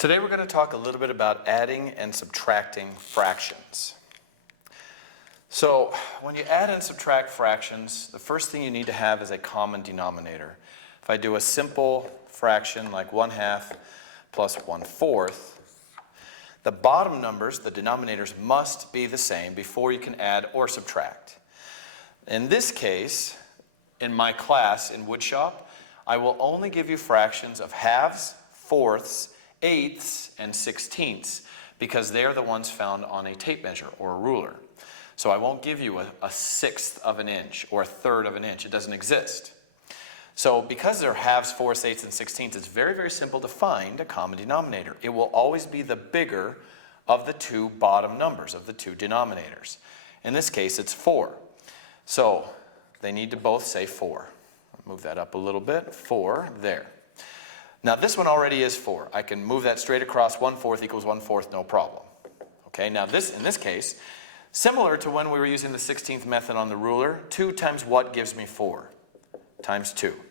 Today we're going to talk a little bit about adding and subtracting fractions. So when you add and subtract fractions, the first thing you need to have is a common denominator. If I do a simple fraction like 1/2 plus 1/4, the bottom numbers, the denominators, must be the same before you can add or subtract. In this case, in my class in woodshop, I will only give you fractions of halves, fourths, eighths, and sixteenths because they are the ones found on a tape measure or a ruler. So I won't give you a sixth of an inch or a third of an inch. It doesn't exist. So because they're halves, fourths, eighths, and sixteenths, it's very, very simple to find a common denominator. It will always be the bigger of the two bottom numbers, of the two denominators. In this case, it's 4. So they need to both say 4. I'll move that up a little bit. 4, there. Now this one already is 4. I can move that straight across. 1/4 equals 1/4, no problem. Okay, now in this case, similar to when we were using the 16th method on the ruler, 2 times what gives me 4? Times 2.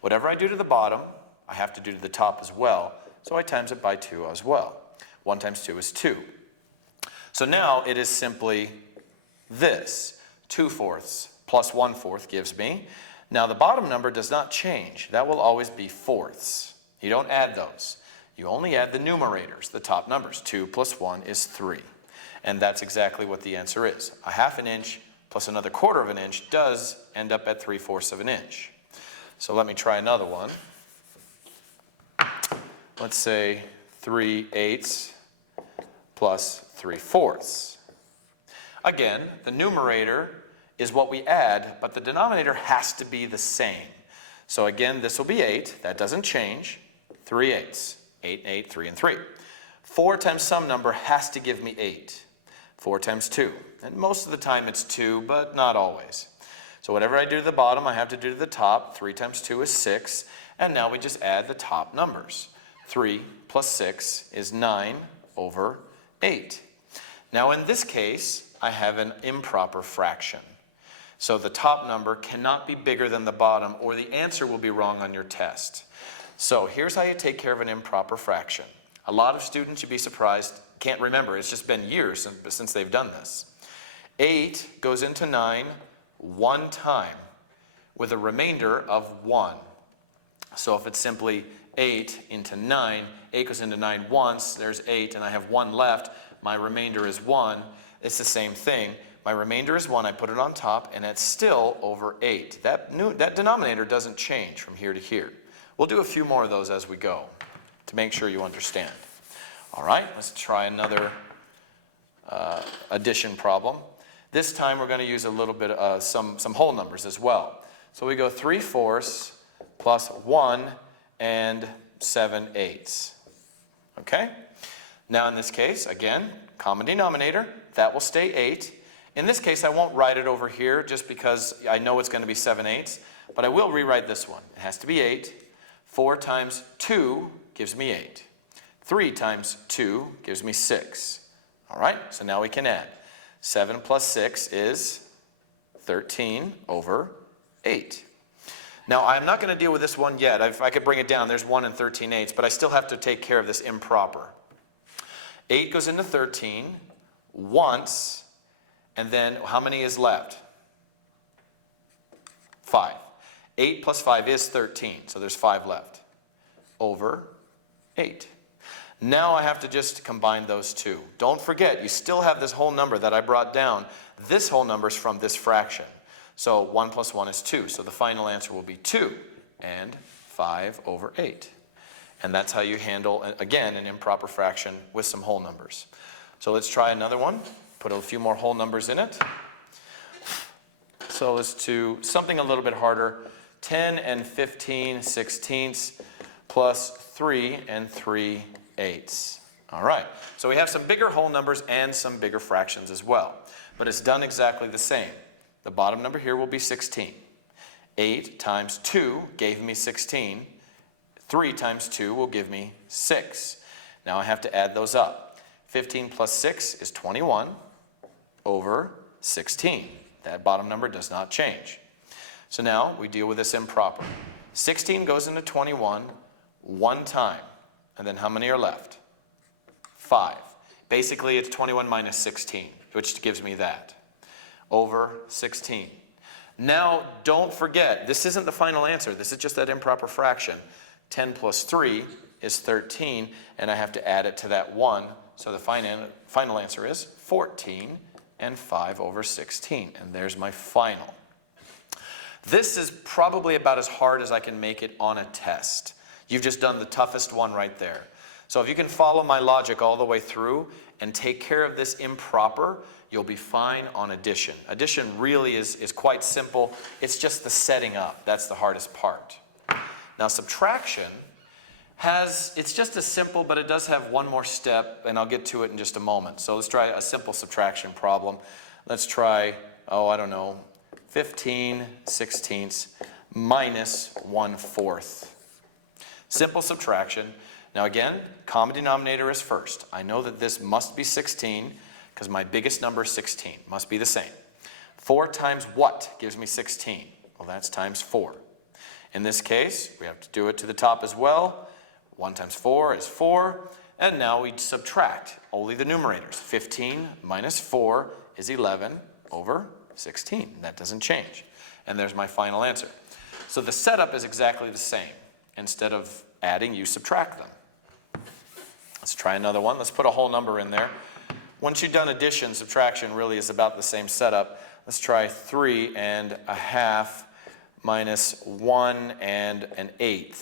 Whatever I do to the bottom, I have to do to the top as well, so I times it by 2 as well. 1 times 2 is 2. So now it is simply this. 2/4 plus 1/4 gives me. Now the bottom number does not change. That will always be fourths. You don't add those. You only add the numerators, the top numbers. 2 plus 1 is 3. And that's exactly what the answer is. A half an inch plus another quarter of an inch does end up at 3/4 of an inch. So let me try another one. Let's say 3/8 plus 3/4. Again, the numerator is what we add, but the denominator has to be the same. So again, this will be 8. That doesn't change. 3/8. 8 and 8, 3 and 3. 4 times some number has to give me 8. 4 times 2. And most of the time it's 2, but not always. So whatever I do to the bottom, I have to do to the top. 3 times 2 is 6. And now we just add the top numbers. 3 plus 6 is 9/8. Now in this case, I have an improper fraction. So the top number cannot be bigger than the bottom, or the answer will be wrong on your test. So here's how you take care of an improper fraction. A lot of students, you'd be surprised, can't remember. It's just been years since they've done this. 8 goes into 9 one time with a remainder of 1. So if it's simply 8 into 9, 8 goes into 9 once, there's 8, and I have 1 left. My remainder is 1. It's the same thing. My remainder is 1. I put it on top, and it's still over 8. That denominator doesn't change from here to here. We'll do a few more of those as we go to make sure you understand. All right, let's try another addition problem. This time we're going to use a little bit of some whole numbers as well. So we go 3/4 plus 1 and 7/8. Okay? Now in this case, again, common denominator, that will stay 8. In this case, I won't write it over here just because I know it's going to be 7/8, but I will rewrite this one. It has to be 8. 4 times 2 gives me 8. 3 times 2 gives me 6. All right, so now we can add. 7 plus 6 is 13/8. Now, I'm not going to deal with this one yet. If I could bring it down, there's 1 and 13/8, but I still have to take care of this improper. 8 goes into 13 once, and then how many is left? 5. 8 plus 5 is 13, so there's 5 left. Over 8. Now I have to just combine those two. Don't forget, you still have this whole number that I brought down. This whole number is from this fraction. So 1 plus 1 is 2. So the final answer will be 2 and 5/8. And that's how you handle, again, an improper fraction with some whole numbers. So let's try another one. Put a few more whole numbers in it. So let's do something a little bit harder. 10 and 15/16 plus 3 and 3/8. All right, so we have some bigger whole numbers and some bigger fractions as well. But it's done exactly the same. The bottom number here will be 16. 8 times 2 gave me 16. 3 times 2 will give me 6. Now I have to add those up. 15 plus 6 is 21/16. That bottom number does not change. So now we deal with this improper. 16 goes into 21 one time. And then how many are left? 5. Basically, it's 21 minus 16, which gives me that, over 16. Now, don't forget, this isn't the final answer. This is just that improper fraction. 10 plus 3 is 13, and I have to add it to that 1. So the final answer is 14 and 5 over 16. And there's my final. This is probably about as hard as I can make it on a test. You've just done the toughest one right there. So if you can follow my logic all the way through and take care of this improper, you'll be fine on addition. Addition really is quite simple. It's just the setting up. That's the hardest part. Now subtraction it's just as simple, but it does have one more step, and I'll get to it in just a moment. So let's try a simple subtraction problem. Let's try, I don't know, 15/16 minus 1/4. Simple subtraction. Now again, common denominator is first. I know that this must be 16 because my biggest number is 16. Must be the same. 4 times what gives me 16? Well, that's times 4. In this case, we have to do it to the top as well. 1 times 4 is 4. And now we subtract only the numerators. 15 minus 4 is 11 over 16. That doesn't change. And there's my final answer. So the setup is exactly the same. Instead of adding, you subtract them. Let's try another one. Let's put a whole number in there. Once you've done addition, subtraction really is about the same setup. Let's try 3 1/2 minus 1 1/8.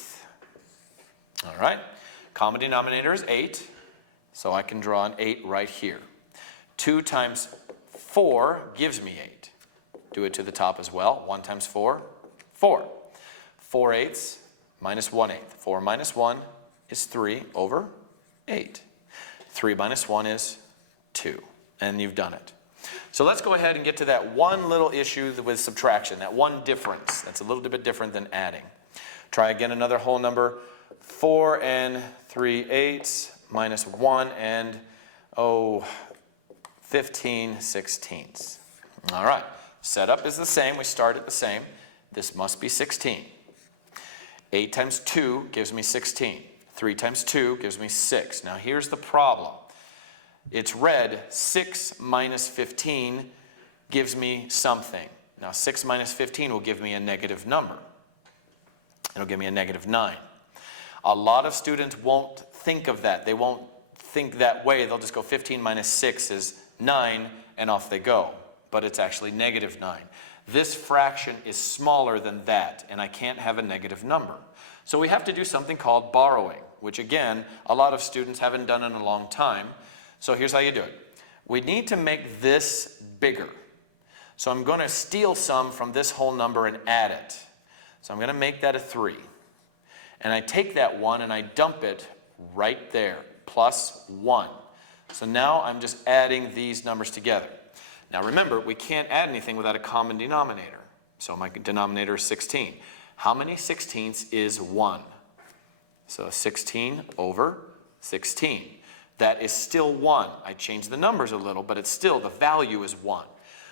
All right. Common denominator is 8, so I can draw an 8 right here. 2 times 4 gives me 8. Do it to the top as well. 1 times 4, 4. 4/8 minus 1/8. 4 minus 1 is 3 over 8. 3 minus 1 is 2. And you've done it. So let's go ahead and get to that one little issue with subtraction, that one difference. That's a little bit different than adding. Try again another whole number. 4 3/8 minus 1 15/16. All right. Setup is the same. We start at the same. This must be 16. 8 times 2 gives me 16. 3 times 2 gives me 6. Now here's the problem. It's red. 6 minus 15 gives me something. Now 6 minus 15 will give me a negative number. It'll give me a negative 9. A lot of students won't think of that. They won't think that way. They'll just go 15 minus 6 is 9, and off they go. But it's actually negative 9. This fraction is smaller than that, and I can't have a negative number. So we have to do something called borrowing, which again, a lot of students haven't done in a long time. So here's how you do it. We need to make this bigger. So I'm going to steal some from this whole number and add it. So I'm going to make that a 3. And I take that 1 and I dump it right there, plus 1. So now I'm just adding these numbers together. Now remember, we can't add anything without a common denominator. So my denominator is 16. How many 16ths is 1? So 16 over 16. That is still 1. I changed the numbers a little, but it's still, the value is 1.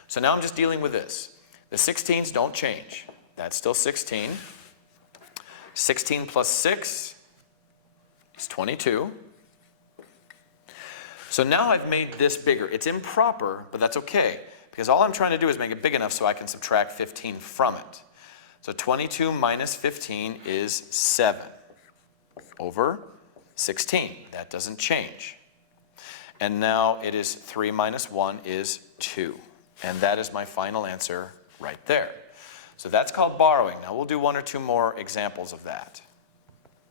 So now I'm just dealing with this. The 16s don't change. That's still 16. 16 plus 6 is 22. So now I've made this bigger. It's improper, but that's okay, because all I'm trying to do is make it big enough so I can subtract 15 from it. So 22 minus 15 is 7 over 16. That doesn't change. And now it is 3 minus 1 is 2. And that is my final answer right there. So that's called borrowing. Now we'll do 1 or 2 more examples of that.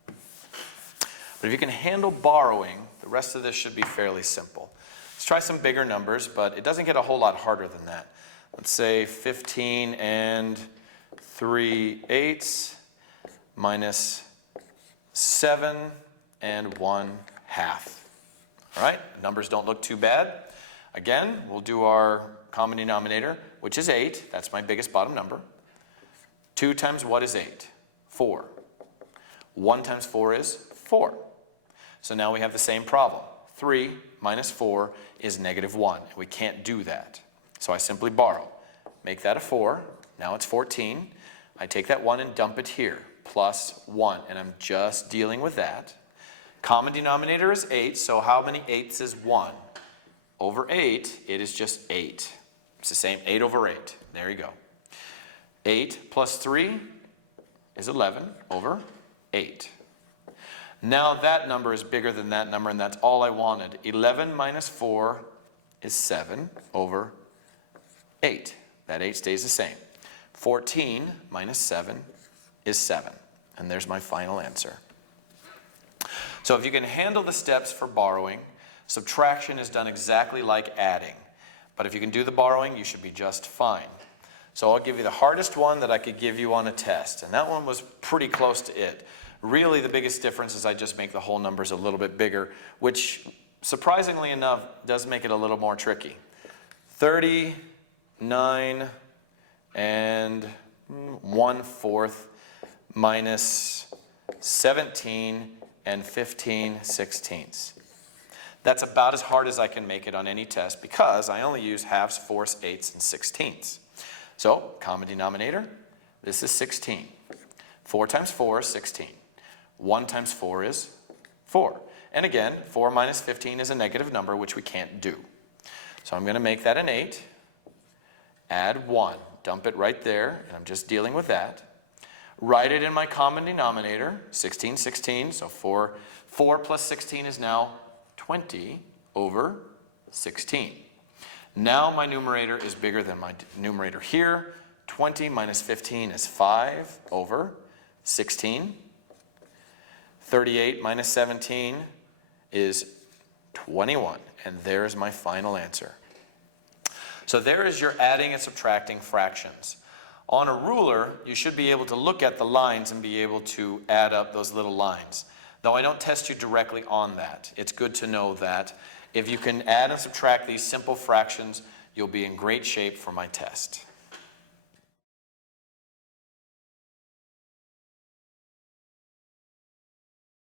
But if you can handle borrowing, the rest of this should be fairly simple. Let's try some bigger numbers, but it doesn't get a whole lot harder than that. Let's say 15 3/8 minus 7 1/2. All right, numbers don't look too bad. Again, we'll do our common denominator, which is 8. That's my biggest bottom number. 2 times what is 8? 4. 1 times 4 is 4. So now we have the same problem. 3 minus 4 is negative 1. We can't do that. So I simply borrow. Make that a 4. Now it's 14. I take that 1 and dump it here. Plus 1. And I'm just dealing with that. Common denominator is 8, so how many eighths is 1? Over 8, it is just 8. It's the same, 8 over 8. There you go. 8 plus 3 is 11 over 8. Now that number is bigger than that number, and that's all I wanted. 11 minus 4 is 7 over 8. That 8 stays the same. 14 minus 7 is 7. And there's my final answer. So if you can handle the steps for borrowing, subtraction is done exactly like adding. But if you can do the borrowing, you should be just fine. So I'll give you the hardest one that I could give you on a test. And that one was pretty close to it. Really, the biggest difference is I just make the whole numbers a little bit bigger, which, surprisingly enough, does make it a little more tricky. 39 and 1/4 minus 17 and 15/16. That's about as hard as I can make it on any test because I only use halves, fourths, eighths, and 16ths. So, common denominator, this is 16. 4 times 4 is 16. 1 times 4 is 4. And again, 4 minus 15 is a negative number, which we can't do. So I'm going to make that an 8. Add 1. Dump it right there, and I'm just dealing with that. Write it in my common denominator, 16, 16. So 4 plus 16 is now 20 over 16. Now my numerator is bigger than my numerator here. 20 minus 15 is 5 over 16. 38 minus 17 is 21. And there's my final answer. So there is your adding and subtracting fractions. On a ruler, you should be able to look at the lines and be able to add up those little lines. Though I don't test you directly on that. It's good to know that if you can add and subtract these simple fractions, you'll be in great shape for my test.